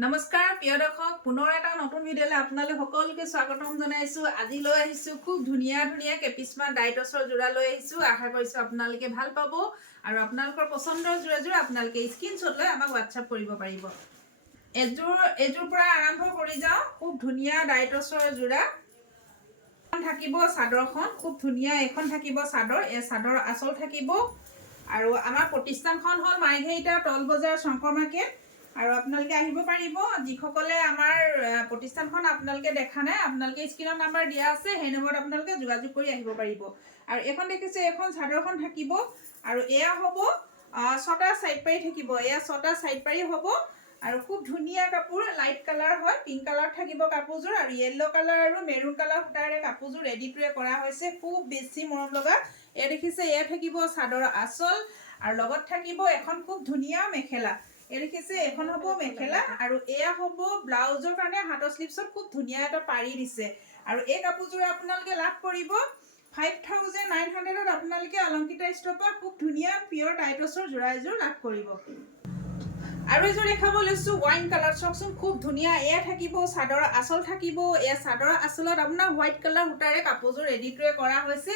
নমস্কাৰ প্ৰিয় দৰ্শক, পুনৰ এটা নতুন ভিডিঅ'লৈ আপোনালোক সকলোকে স্বাগতম জনাইছোঁ। আজি লৈ আহিছোঁ খুব ধুনীয়া ধুনীয়া কেপিচমান ডাইটছৰ যোৰা লৈ আহিছোঁ। আশা কৰিছোঁ আপোনালোকে ভাল পাব আৰু আপোনালোকৰ পচন্দৰ যোৰাযোৰ আপোনালোকে স্ক্ৰীনশ্বট লৈ আমাক হোৱাটছআপ কৰিব পাৰিব। এযোৰ পৰা আৰম্ভ কৰি যাওঁ। খুব ধুনীয়া ডাইটছৰ যোৰা থাকিব। চাদৰখন খুব ধুনীয়া এখন থাকিব চাদৰ। এই চাদৰ আঁচল থাকিব আৰু আমাৰ প্ৰতিষ্ঠানখন হ'ল মাৰ্ঘেৰিটা টল বজাৰ শংকৰ মাৰ্কেট। আৰু আপোনালোকে আহিব পাৰিব। যিসকলে আমাৰ প্ৰতিষ্ঠানখন আপোনালোকে দেখা নাই, আপোনালোকে স্ক্ৰীনত নাম্বাৰ দিয়া আছে, সেই নম্বৰত আপোনালোকে যোগাযোগ কৰি আহিব পাৰিব। আৰু এখন দেখিছে, এখন চাদৰখন থাকিব আৰু এয়া হ'ব 6টা চাইড পাৰি থাকিব। এয়া 6টা চাইড পাৰি হ'ব আৰু খুব ধুনীয়া কাপোৰ, লাইট কালাৰ হয়, পিংক কালাৰ থাকিব কাপোৰযোৰ আৰু য়েল্লো কালাৰ আৰু মেৰুন কালাৰ সূতাৰে কাপোৰযোৰ ৰেডিটোৱে কৰা হৈছে। খুব বেছি মৰম লগা। এয়া দেখিছে, এয়া থাকিব চাদৰ আঁচল আৰু লগত থাকিব এখন খুব ধুনীয়া মেখেলা। এই দেখিছে, এখন হ'ব মেখেলা আৰু এয়া হ'ব ব্লাউজৰ কাৰণে হাতৰ স্লিপছত খুব ধুনীয়া এটা পাৰি দিছে। আৰু এই কাপোৰযোৰ আপোনালোকে লাভ কৰিব 5900ত। আপোনালোকে অলংকিতা ষ্ট'ৰৰ খুব ধুনীয়া পিয়ৰ টাইটছৰ যোৰা এযোৰ লাভ কৰিব। আৰু এযোৰ দেখাব লৈছোঁ ৱাইন কালাৰ। চাওকচোন খুব ধুনীয়া। এয়া থাকিব চাদৰ আঁচল থাকিব। এয়া চাদৰ আঁচলত আপোনাৰ হোৱাইট কালাৰ সূতাৰে কাপোৰযোৰ ৰেডিটোৱে কৰা হৈছে।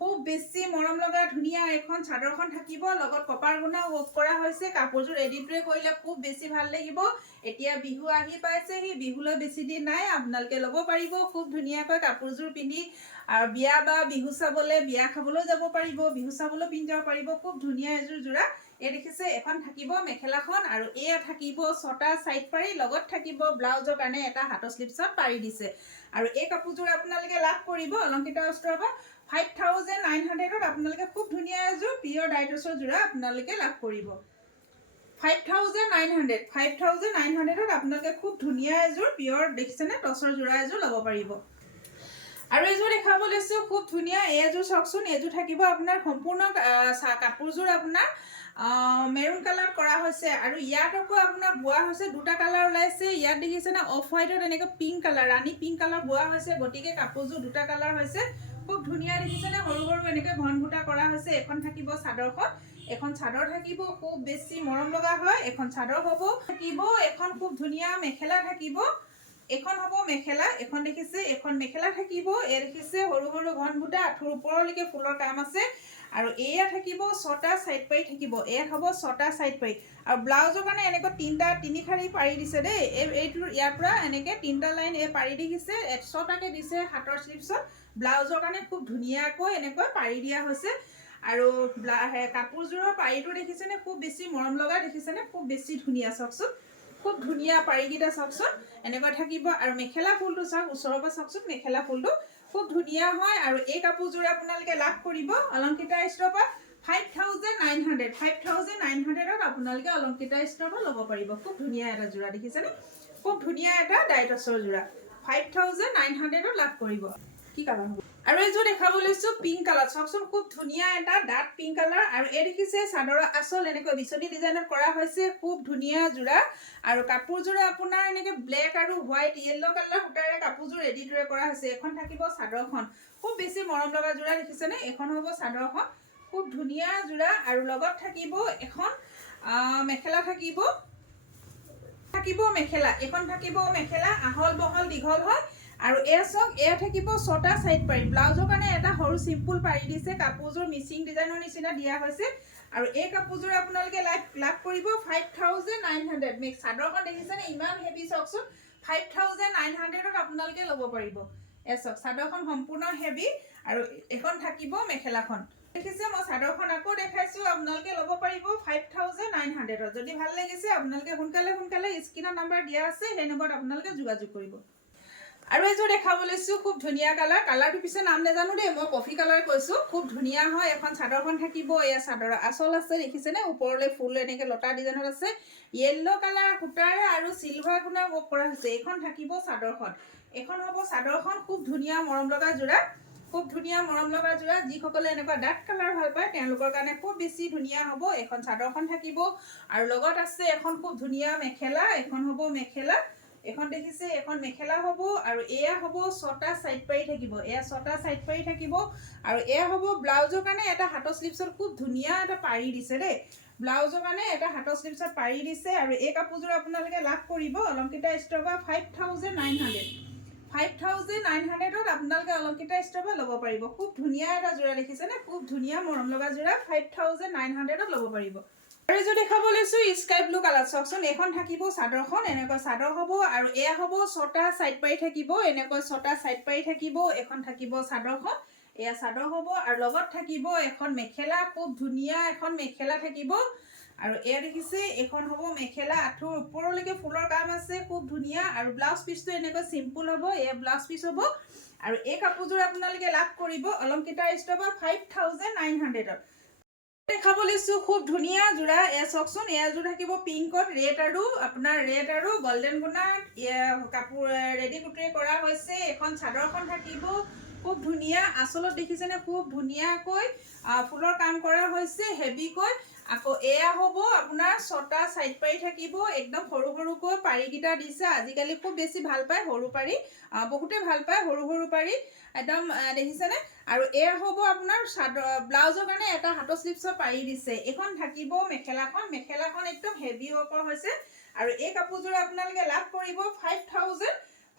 খুব বেছি মৰম লগা ধুনীয়া এখন চাদৰখন থাকিব। লগত কপাৰ গুণা ৱৰ্ক কৰা হৈছে। কাপোৰযোৰ ৰেডিটোৱে কৰিলে খুব বেছি ভাল লাগিব। এতিয়া বিহু আহি পাইছেহি, বিহুলৈ বেছি দিন নাই, আপোনালোকে ল'ব পাৰিব খুব ধুনীয়াকৈ কাপোৰযোৰ পিন্ধি। আৰু বিয়া বা বিহু চাবলৈ, বিয়া খাবলৈ যাব পাৰিব, বিহু চাবলৈ পিন্ধি যাব পাৰিব। খুব ধুনীয়া এযোৰ যোৰা। এই দেখিছে, এখন থাকিব মেখেলাখন আৰু এয়া থাকিব 6টা চাইড পাৰি, লগত থাকিব ব্লাউজৰ কাৰণে এটা হাতৰ স্লিপছত পাৰি দিছে। আৰু এই কাপোৰযোৰ আপোনালোকে লাভ কৰিব অলংকিতা ষ্ট'ৰৰ পৰা 5900ত। আপোনালোকে খুব ধুনীয়া এযোৰ পিয়ৰ ডাইটছৰ যোৰা আপোনালোকে লাভ কৰিব। 5900ত আপোনালোকে খুব ধুনীয়া এযোৰ পিয়ৰ দেখিছেনে টচৰ যোৰা এযোৰ ল'ব পাৰিব। আৰু এযোৰ দেখাব লৈছোঁ খুব ধুনীয়া। এইযোৰ চাওকচোন, এইযোৰ থাকিব আপোনাৰ সম্পূৰ্ণ কাপোৰযোৰ আপোনাৰ মেৰুন কালাৰ কৰা হৈছে আৰু ইয়াত আকৌ আপোনাৰ বোৱা হৈছে দুটা কালাৰ ওলাইছে। ইয়াত দেখিছেনে অফ হোৱাইটত এনেকৈ পিংক কালাৰ, ৰাণী পিংক কালাৰ বোৱা হৈছে। গতিকে কাপোৰযোৰ দুটা কালাৰ হৈছে। খুব ধুনীয়া দেখিছেনে, সৰু সৰু এনেকৈ ঘন বুটা কৰা হৈছে। এখন থাকিব চাদৰখন, এখন চাদৰ থাকিব, খুব বেছি মৰম লগা হয়। এখন চাদৰ হ'ব থাকিব, এখন খুব ধুনীয়া মেখেলা থাকিব। এখন হ'ব মেখেলা, এখন দেখিছে, এখন মেখেলা থাকিব। এই দেখিছে সৰু সৰু ঘন বুটা, আঁঠুৰ ওপৰলৈকে ফুলৰ কাম আছে। আৰু এয়া থাকিব 6টা চাইড পাৰি থাকিব। এয়া হ'ব 6টা চাইড পাৰি আৰু ব্লাউজৰ কাৰণে এনেকৈ তিনি শাৰী পাৰি দিছে দেই। এইটো ইয়াৰ পৰা এনেকৈ 3টা লাইন এই পাৰি দেখিছে, 6টাকৈ দিছে হাতৰ স্লিপছত। ব্লাউজৰ কাৰণে খুব ধুনীয়াকৈ এনেকৈ পাৰি দিয়া হৈছে। আৰু কাপোৰযোৰৰ পাৰিটো দেখিছেনে, খুব বেছি মৰম লগা দেখিছেনে, খুব বেছি ধুনীয়া। চাওকচোন খুব ধুনীয়া পাৰিকেইটা চাওকচোন এনেকৈ থাকিব। আৰু মেখেলা ফুলটো চাওক, ওচৰৰ পৰা চাওকচোন মেখেলা ফুলটো খুব ধুনীয়া হয়। আৰু এই কাপোৰযোৰে আপোনালোকে লাভ কৰিব অলংকিতা ষ্ট'ৰৰ পৰা 5900ত আপোনালোকে অলংকিতা ষ্ট'ৰৰ পৰা ল'ব পাৰিব। খুব ধুনীয়া এটা যোৰা দেখিছেনে, খুব ধুনীয়া এটা ডাইটছৰ যোৰা 5900ত লাভ কৰিব। কি কালাৰ হ'ব? আৰু এইযোৰ দেখাব লৈছোঁ পিংক কালাৰ। চাওকচোন খুব ধুনীয়া এটা ডাৰ্ক পিংক কালাৰ। আৰু এই দেখিছে চাদৰৰ আঁচল এনেকৈ বিচনী ডিজাইনত কৰা হৈছে। খুব ধুনীয়া যোৰা। আৰু কাপোৰযোৰে আপোনাৰ এনেকৈ ব্লেক আৰু হোৱাইট য়েল্লো কালাৰ সূতাৰে কাপোৰযোৰ ৰেডিটোৰে কৰা হৈছে। এখন থাকিব চাদৰখন, খুব বেছি মৰম লগা যোৰা দেখিছেনে। এখন হ'ব চাদৰখন, খুব ধুনীয়া যোৰা। আৰু লগত থাকিব এখন মেখেলা থাকিব মেখেলা, এখন থাকিব মেখেলা, আহল বহল দীঘল হয়। আৰু এয়া চাওক, এয়া থাকিব 6টা চাইড পাৰি। ব্লাউজৰ কাৰণে এটা সৰু চিম্পুল পাৰি দিছে। কাপোৰযোৰ মিচিং ডিজাইনৰ নিচিনা দিয়া হৈছে। আৰু এই কাপোৰযোৰ আপোনালোকে লাভ কৰিব 5900। চাদৰখন দেখিছেনে ইমান হেভি। চাওকচোন 5900ত আপোনালোকে ল'ব পাৰিব। চাওক চাদৰখন সম্পূৰ্ণ হেভি আৰু এখন থাকিব মেখেলাখন। দেখিছে, মই চাদৰখন আকৌ দেখাইছোঁ, আপোনালোকে ল'ব পাৰিব 5900ত। যদি ভাল লাগিছে আপোনালোকে সোনকালে স্ক্ৰীনত নাম্বাৰ দিয়া আছে, সেই নম্বৰত আপোনালোকে যোগাযোগ কৰিব। আৰু এযোৰ দেখাব লৈছোঁ খুব ধুনীয়া কালাৰ। কালাৰটো পিছে নাম নাজানো দেই, মই কফি কালাৰ কৈছোঁ। খুব ধুনীয়া হয়। এখন চাদৰখন থাকিব, এয়া চাদৰৰ আঁচল আছে দেখিছেনে, ওপৰলৈ ফুল এনেকৈ লতা ডিজাইনত আছে। য়েল্লো কালাৰ সূতাৰে আৰু চিলভাৰ গুণাৰ ৱৰ্ক কৰা হৈছে। এইখন থাকিব চাদৰখন, এখন হ'ব চাদৰখন। খুব ধুনীয়া মৰম লগা যোৰা, খুব ধুনীয়া মৰম লগা যোৰা। যিসকলে এনেকুৱা ডাৰ্ক কালাৰ ভাল পায় তেওঁলোকৰ কাৰণে খুব বেছি ধুনীয়া হ'ব। এখন চাদৰখন থাকিব আৰু লগত আছে এখন খুব ধুনীয়া মেখেলা। এখন হ'ব মেখেলা, এখন দেখিছে, এখন মেখেলা হ'ব। আৰু এয়া হ'ব 6টা চাইড পাৰি থাকিব। এয়া 6টা চাইড পাৰি থাকিব। আৰু এয়া হ'ব ব্লাউজৰ কাৰণে এটা হাতৰ স্লিপছত খুব ধুনীয়া এটা পাৰি দিছে দেই। ব্লাউজৰ কাৰণে এটা হাতৰ স্লিপছত পাৰি দিছে আৰু এই কাপোৰযোৰ আপোনালোকে লাভ কৰিব অলংকিতা ষ্ট'ৰৰ পৰা 5900 5900ত আপোনালোকে অলংকিতা ষ্ট'ৰৰ পৰা ল'ব পাৰিব। খুব ধুনীয়া এটা যোৰা দেখিছেনে, খুব ধুনীয়া মৰম লগা যোৰা 5900ত ল'ব পাৰিব। আৰু এইযোৰ দেখাব লৈছোঁ স্কাই ব্লু কালাৰ। চাওকচোন, এইখন থাকিব চাদৰখন, এনেকৈ চাদৰ হ'ব আৰু এয়া হ'ব 6টা চাইড পাৰি থাকিব, এনেকৈ 6টা চাইড পাৰি থাকিব। এখন থাকিব চাদৰখন, এয়া চাদৰ হ'ব আৰু লগত থাকিব এখন মেখেলা, খুব ধুনীয়া এখন মেখেলা থাকিব। আৰু এয়া দেখিছে, এইখন হ'ব মেখেলা, আঁঠুৰ ওপৰলৈকে ফুলৰ কাম আছে, খুব ধুনীয়া। আৰু ব্লাউজ পিচটো এনেকৈ চিম্পুল হ'ব, এয়া ব্লাউজ পিচ হ'ব। আৰু এই কাপোৰযোৰ আপোনালোকে লাভ কৰিব অলংকিতা ষ্ট'ৰৰ পৰা 5900ত। দেখাব লৈছোঁ খুব ধুনীয়া যোৰা। এয়া চাওকচোন, এয়াযোৰ থাকিব পিংকত, ৰেড আৰু গল্ডেন গুণাত কাপোৰ ৰেডি কুটিৰে কৰা হৈছে। এখন চাদৰখন থাকিব খুব ধুনীয়া, আঁচলত দেখিছেনে খুব ধুনীয়াকৈ ফুলৰ কাম কৰা হৈছে হেভিকৈ। আকৌ এয়া হ'ব আপোনাৰ 6টা চাইড পাৰি থাকিব, একদম সৰু সৰুকৈ পাৰিকেইটা দিছে। আজিকালি খুব বেছি ভাল পায় সৰু পাৰি, বহুতে ভাল পায় সৰু পাৰি, একদম দেখিছেনে। আৰু এয়া হ'ব আপোনাৰ চাদৰ ব্লাউজৰ কাৰণে এটা হাতৰ স্লিপছৰ পাৰি দিছে। এইখন থাকিব মেখেলাখন একদম হেভি ৱৰ্কৰ হৈছে। আৰু এই কাপোৰযোৰ আপোনালোকে লাভ কৰিব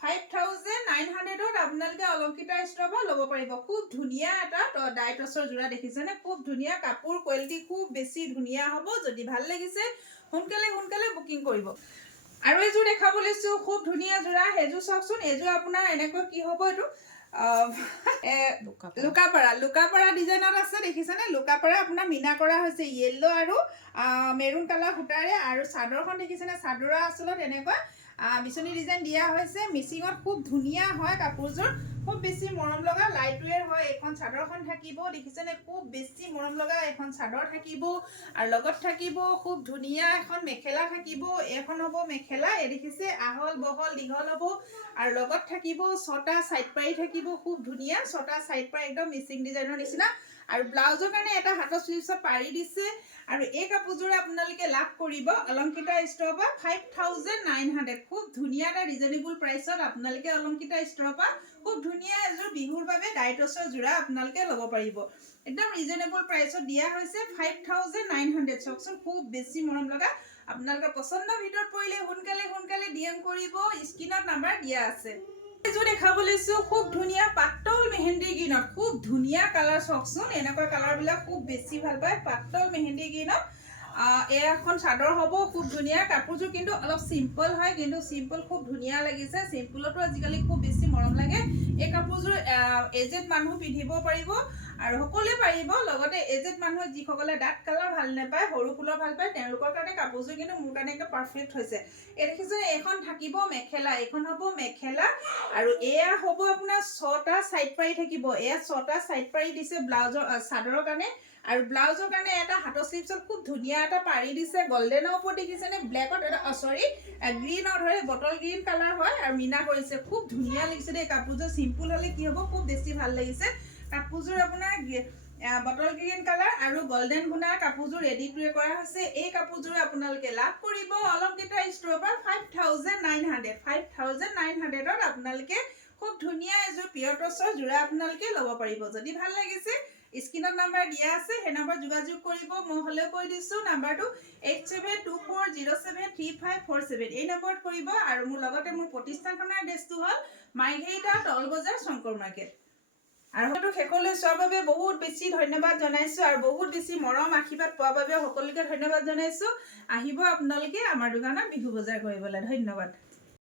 5900ত আপোনালোকে অলংকিতা ষ্ট'ৰৰ পৰা ল'ব পাৰিব। খুব ধুনীয়া এটা ডাইটছৰ যোৰা দেখিছেনে, খুব ধুনীয়া কাপোৰ কোৱালিটি, খুব বেছি ধুনীয়া হ'ব। যদি ভাল লাগিছে সোনকালে বুকিং কৰিব। আৰু এইযোৰ দেখাব লৈছোঁ খুব ধুনীয়া যোৰা, সেইযোৰ চাওকচোন, এইযোৰ আপোনাৰ এনেকৈ কি হ'ব, এইটো লুকাপাৰা ডিজাইনত আছে দেখিছেনে। লুকাপাৰা আপোনাৰ মিনা কৰা হৈছে য়েল্লো আৰু মেৰুন কালাৰ সূতাৰে। আৰু চাদৰখন দেখিছেনে, চাদৰৰ আঁচলত এনেকুৱা বিচনী ডিজাইন দিয়া হৈছে। মিচিঙত খুব ধুনীয়া হয় কাপোৰযোৰ, খুব বেছি মৰম লগা লাইট ৱেৰ হয়। এখন চাদৰখন থাকিব দেখিছেনে, খুব বেছি মৰম লগা এখন চাদৰ থাকিব। আৰু লগত থাকিব খুব ধুনীয়া এখন মেখেলা থাকিব। এইখন হ'ব মেখেলা, এই দেখিছে আহল বহল দীঘল হ'ব। আৰু লগত থাকিব 6টা চাইড পাৰি থাকিব, খুব ধুনীয়া 6টা চাইড পাৰি, একদম মিচিং ডিজাইনৰ নিচিনা। আৰু ব্লাউজৰ কাৰণে এটা হাতৰ স্লিভছত পাৰি দিছে। আৰু এই কাপোৰযোৰ আপোনালোকে লাভ কৰিব অলংকিতা ষ্ট'ৰৰ পৰা 5900। খুব ধুনীয়া এটা ৰিজনেবল প্ৰাইচত আপোনালোকে অলংকিতা ষ্ট'ৰৰ পৰা খুব ধুনীয়া এযোৰ বিহুৰ বাবে ডাইটছৰ যোৰা আপোনালোকে ল'ব পাৰিব। একদম ৰিজনেবল প্ৰাইচত দিয়া হৈছে 5900। চাওকচোন, খুব বেছি মৰম লগা। আপোনালোকৰ পচন্দৰ ভিতৰত পৰিলে সোনকালে ডিএম কৰিব, স্ক্ৰীনত নাম্বাৰ দিয়া আছে। এইযোৰ দেখাব লৈছোঁ খুব ধুনীয়া পাতল মেহেন্দি গ্ৰীণত, খুব ধুনীয়া কালাৰ। চাওকচোন, এনেকুৱা কালাৰবিলাক খুব বেছি ভাল পায়, পাতল মেহেন্দি গ্ৰীণত। এয়া এখন চাদৰ হ'ব, খুব ধুনীয়া। কাপোৰযোৰ কিন্তু অলপ চিম্পল হয়, কিন্তু চিম্পল খুব ধুনীয়া লাগিছে। চিম্পলতো আজিকালি খুব বেছি মৰম লাগে। এই কাপোৰযোৰ এজেড মানুহ পিন্ধিব পাৰিব আৰু সকলোৱে পাৰিব। লগতে এজেড মানুহ যিসকলে ডাৰ্ক কালাৰ ভাল নাপায়, সৰু ফুলৰ ভাল পায়, তেওঁলোকৰ কাৰণে কাপোৰযোৰ কিন্তু মোৰ কাৰণে একদম পাৰফেক্ট হৈছে। এই দেখিছে, এইখন থাকিব মেখেলা, এইখন হ'ব মেখেলা। আৰু এয়া হ'ব আপোনাৰ 6টা চাইড পাৰি থাকিব। এয়া 6টা চাইড পাৰি দিছে ব্লাউজৰ চাদৰৰ কাৰণে। আৰু ব্লাউজৰ কাৰণে এটা হাতৰ স্লিভছত খুব ধুনীয়া এটা পাৰি দিছে। গল্ডেনৰ ওপৰত দেখিছেনে, ব্লেকত এটা গ্ৰীণত হয়, বটল গ্ৰীণ কালাৰ হয় আৰু মিনা কৰিছে। খুব ধুনীয়া লাগিছে দেই কাপোৰযোৰ। চিম্পুল হ'লে কি হ'ব, খুব বেছি ভাল লাগিছে। কাপোৰযোৰ আপোনাৰ বটল গ্ৰীণ কালাৰ আৰু গল্ডেন গুণাৰ কাপোৰযোৰ ৰেডি কৰা হৈছে। এই কাপোৰযোৰ আপোনালোকে লাভ কৰিব অলংকিতা ষ্ট'ৰৰ পৰা 5900ত আপোনালোকে খুব ধুনীয়া এযোৰ পিয়ৰ টচৰ যোৰা আপোনালোকে ল'ব পাৰিব। যদি ভাল লাগিছে স্ক্ৰীনত নাম্বাৰ দিয়া আছে, সেই নাম্বাৰ যোগাযোগ কৰিব। মই হ'লেও কৈ দিছোঁ, নাম্বাৰটো 8724073547। এই নম্বৰত কৰিব। আৰু মোৰ লগতে মোৰ প্ৰতিষ্ঠানখনৰ এড্ৰেছটো হ'ল মাৰ্ঘেৰিটা তল বজাৰ শংকৰ মাৰ্কেট। আৰু হয়তো শেষলৈ চোৱাৰ বাবে বহুত বেছি ধন্যবাদ জনাইছোঁ। আৰু বহুত বেছি মৰম আশীৰ্বাদ পোৱাৰ বাবে সকলোকে ধন্যবাদ জনাইছোঁ। আহিব আপোনালোকে আমাৰ দোকানত বিহু বজাৰ কৰিবলৈ। ধন্যবাদ।